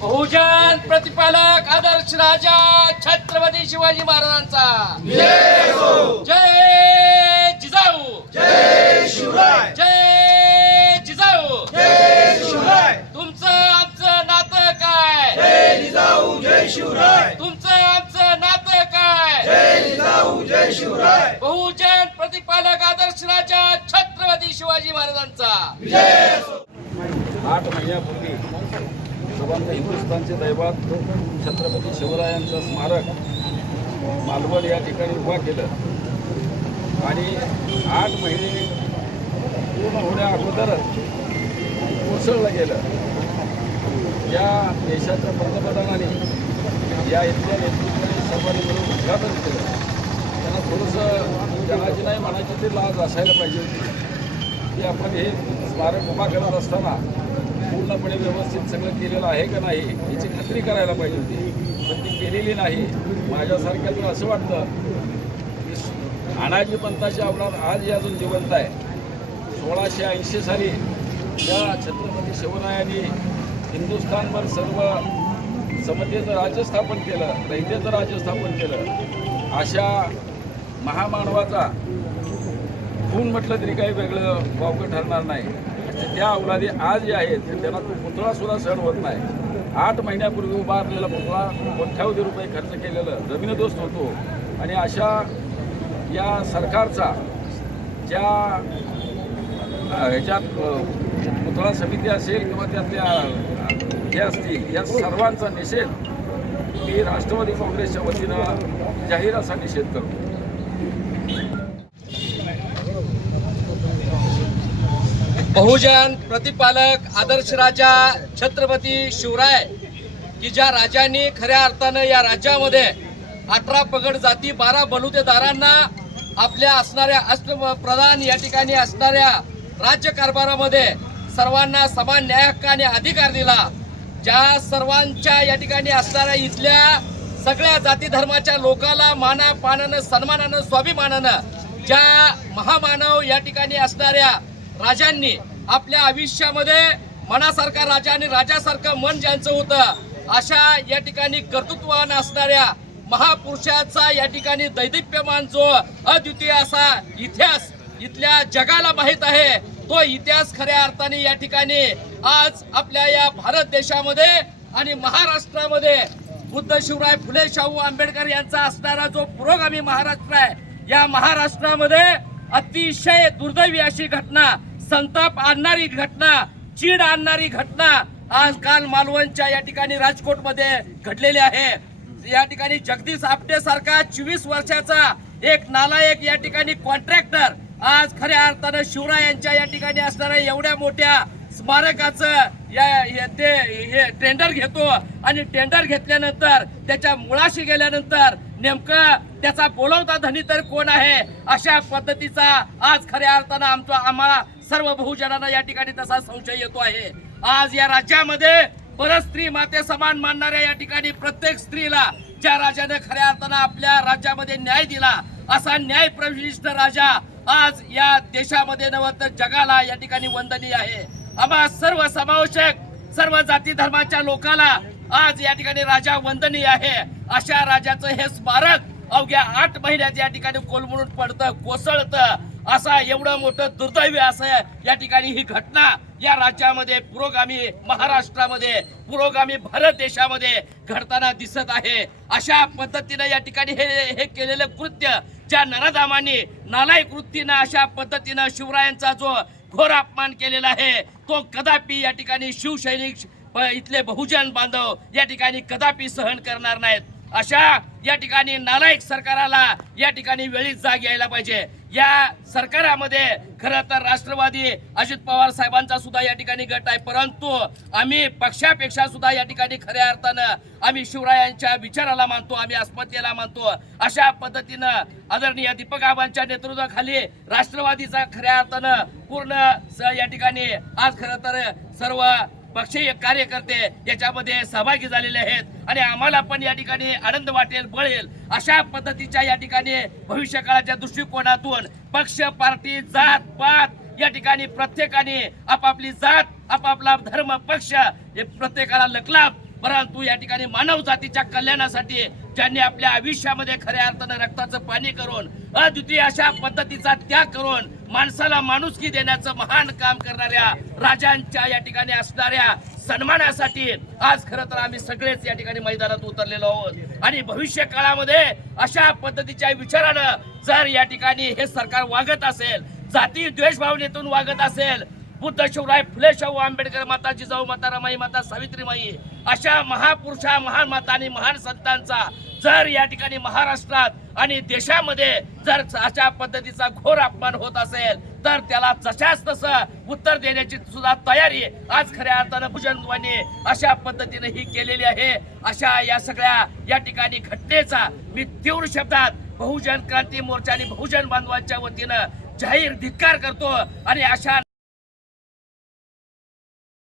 बहुजन प्रतिपालक आदर्श राजा छत्रपती शिवाजी महाराजांचा. जय जिजाऊ. जय शिवराय जय जिजाऊ. जय शिवराय तुमचं आमचं नातं काय? जय जिजाऊ जय शिवराय तुमचं आमचं नातं काय? जय जिजाऊ जय शिवराय बहुजन प्रतिपालक आदर्श राजा छत्रपती शिवाजी महाराजांचा. आठ महिन्यापूर्वी सर्वांना हिंदुस्थानचे दैवात छत्रपती शिवरायांचं स्मारक मालवण या ठिकाणी उभा केलं. आणि आठ महिने पूर्ण होण्या अगोदरच कोसळलं गेलं. या देशाच्या पंतप्रधानाने या इथल्या नेतृत्वाने सर्वांनी मिळून उद्घाटन केलं. त्यांना थोडंसं जनाची नाही म्हणायची ती लाज असायला पाहिजे होती. की आपण हे स्मारक उभा करत असताना पूर्णपणे व्यवस्थित सगळं केलेलं आहे का नाही याची खात्री करायला पाहिजे होती. पण ती केलेली नाही. माझ्यासारख्यातून असं वाटतं की अनाजी पंथाची अवलाद आज ही अजून जिवंत आहे. सोळाशे ऐंशी साली या छत्रपती शिवरायांनी हिंदुस्थानवर सर्व समतेचं राज्य स्थापन केलं रयतेचं राज्य स्थापन केलं. अशा महामानवाचा खून म्हटलं तरी काही वेगळं वावकं ठरणार नाही. त्या अवलादी आज जे आहेत त्यांना तो पुतळा सुद्धा सहन होत नाही. आठ महिन्यापूर्वी उभारलेला पुतळा कोट्यावधी रुपये खर्च केलेलं जमीनदोस्त होतो. आणि अशा या सरकारचा ज्या ह्याच्यात पुतळा समिती असेल किंवा त्यातल्या अ, हे असतील या सर्वांचा निषेध मी राष्ट्रवादी काँग्रेसच्या वतीनं जाहीर असा निषेध करतो. बहुजन प्रतिपालक आदर्श राजा छत्रपती शिवराय की ज्या राजांनी खऱ्या अर्थानं या राज्यामध्ये अठरा पगड जाती बारा बलुतेदारांना आपल्या असणाऱ्या अष्टप्रधान या ठिकाणी असणाऱ्या राज्य कारभारामध्ये सर्वांना समान न्याय हक्काने अधिकार दिला. ज्या सर्वांच्या या ठिकाणी असणाऱ्या इथल्या सगळ्या जाती धर्माच्या लोकाला माना पानानं सन्मानानं स्वाभिमानानं ज्या महामानव या ठिकाणी असणाऱ्या राजांनी आपल्या आयुष्यामध्ये मनासारखा राजा आणि राजासारखं मन ज्यांचं होतं अशा या ठिकाणी कर्तृत्वान असणाऱ्या महापुरुषाचा या ठिकाणी दैदिप्यमान जो अद्वितीय असा इतिहास इथल्या जगाला माहीत आहे तो इतिहास खऱ्या अर्थाने या ठिकाणी आज आपल्या या भारत देशामध्ये आणि महाराष्ट्रामध्ये बुद्ध शिवराय फुले शाहू आंबेडकर यांचा असणारा जो पुरोगामी महाराष्ट्र आहे या महाराष्ट्रामध्ये अतिशय दुर्दैवी अशी घटना संताप आणणारी घटना चीड आणणारी घटना आज काल मालवणच्या या ठिकाणी राजकोटमध्ये घडलेली आहे. या ठिकाणी जगदीश आपटे सारखा चोवीस वर्षाचा एक नालायक या ठिकाणी कॉन्ट्रॅक्टर आज खऱ्या अर्थानं शिवरायांच्या या ठिकाणी असणाऱ्या एवढ्या मोठ्या स्मारकाचं या ते हे टेंडर घेतो आणि टेंडर घेतल्यानंतर त्याच्या मुळाशी गेल्यानंतर नेमकं त्याचा बोलवता धनी तर कोण आहे? अशा पद्धतीचा आज खऱ्या अर्थानं आमचा आम्हाला सर्व बहुजनांना या ठिकाणी तसा संशय येतो आहे. आज या राज्यामध्ये परत स्त्री माते समान मानणाऱ्या या ठिकाणी प्रत्येक स्त्रीला ज्या राजाने खऱ्या अर्थानं आपल्या राज्यामध्ये न्याय दिला असा न्याय प्रविष्ट राजा आज या देशामध्ये नव्हे तर जगाला या ठिकाणी वंदनीय आहे. आम्हा सर्व समावेशक सर्व जाती धर्माच्या लोकाला आज या ठिकाणी राजा वंदनीय आहे. अशा राजाचं हे स्मारक अवघ्या आठ महिन्यात या ठिकाणी कोलमडून पडतं कोसळतं. असा एवढं मोठं दुर्दैवी असं या ठिकाणी ही घटना या राज्यामध्ये पुरोगामी महाराष्ट्रामध्ये पुरोगामी भारत देशामध्ये घडताना दिसत आहे. अशा पद्धतीनं या ठिकाणी हे हे केलेलं कृत्य ज्या नराधामांनी नालायक वृत्तीनं अशा पद्धतीनं शिवरायांचा जो घोर अपमान केलेला आहे तो कदापि या ठिकाणी शिवसैनिक इथले बहुजन बांधव या ठिकाणी कदापि सहन करणार नाहीत. अशा या ठिकाणी नालायक सरकाराला या ठिकाणी वेळीच जाग यायला पाहिजे. या सरकारामध्ये खरं तर राष्ट्रवादी अजित पवार साहेबांचा सुद्धा या ठिकाणी गट आहे. परंतु आम्ही पक्षापेक्षा सुद्धा या ठिकाणी खऱ्या अर्थानं आम्ही शिवरायांच्या विचाराला मानतो आम्ही अस्मतेला मानतो. अशा पद्धतीनं आदरणीय दीपक आबांच्या नेतृत्वाखाली राष्ट्रवादीचा खऱ्या अर्थानं पूर्ण स- या ठिकाणी आज खरं तर सर्व पक्षीय कार्यकर्ते याच्यामध्ये सहभागी झालेले आहेत. आणि आम्हाला पण या ठिकाणी आनंद वाटेल बळेल अशा पद्धतीच्या या ठिकाणी भविष्यकाळाच्या दृष्टिकोनातून पक्ष पार्टी जात पात या ठिकाणी प्रत्येकाने आपापली जात आपापला धर्म पक्ष हे प्रत्येकाला लकलाप परंतु या ठिकाणी मानव जातीच्या कल्याणासाठी ज्यांनी आपल्या आयुष्यामध्ये खऱ्या अर्थानं रक्ताचं पाणी करून अद्वितीय अशा पद्धतीचा त्याग करून माणसाला माणुसकी देण्याचं महान काम करणाऱ्या राजांच्या या ठिकाणी असणाऱ्या सन्मानासाठी आज खरं तर आम्ही सगळेच या ठिकाणी मैदानात उतरलेलो आहोत. आणि भविष्य काळामध्ये अशा पद्धतीच्या विचारानं जर या ठिकाणी हे सरकार वागत असेल जाती द्वेषभावनेतून वागत असेल बुद्ध शिवराय फुले शाहू आंबेडकर माता जिजाऊ माता रमाई माता सावित्रीमाई अशा महापुरुषा महान माता आणि महान संतांचा जर या ठिकाणी महाराष्ट्रात आणि देशामध्ये जर अशा पद्धतीचा घोर अपमान होत असेल तर त्याला जशाच तसं उत्तर देण्याची सुद्धा तयारी आज खऱ्या अर्थानं भुजंगवानी अशा पद्धतीने ही केलेली आहे. अशा या सगळ्या या ठिकाणी घटनेचा मी तीव्र शब्दात बहुजन क्रांती मोर्चा आणि बहुजन बांधवांच्या वतीनं जाहीर धिक्कार करतो आणि अशा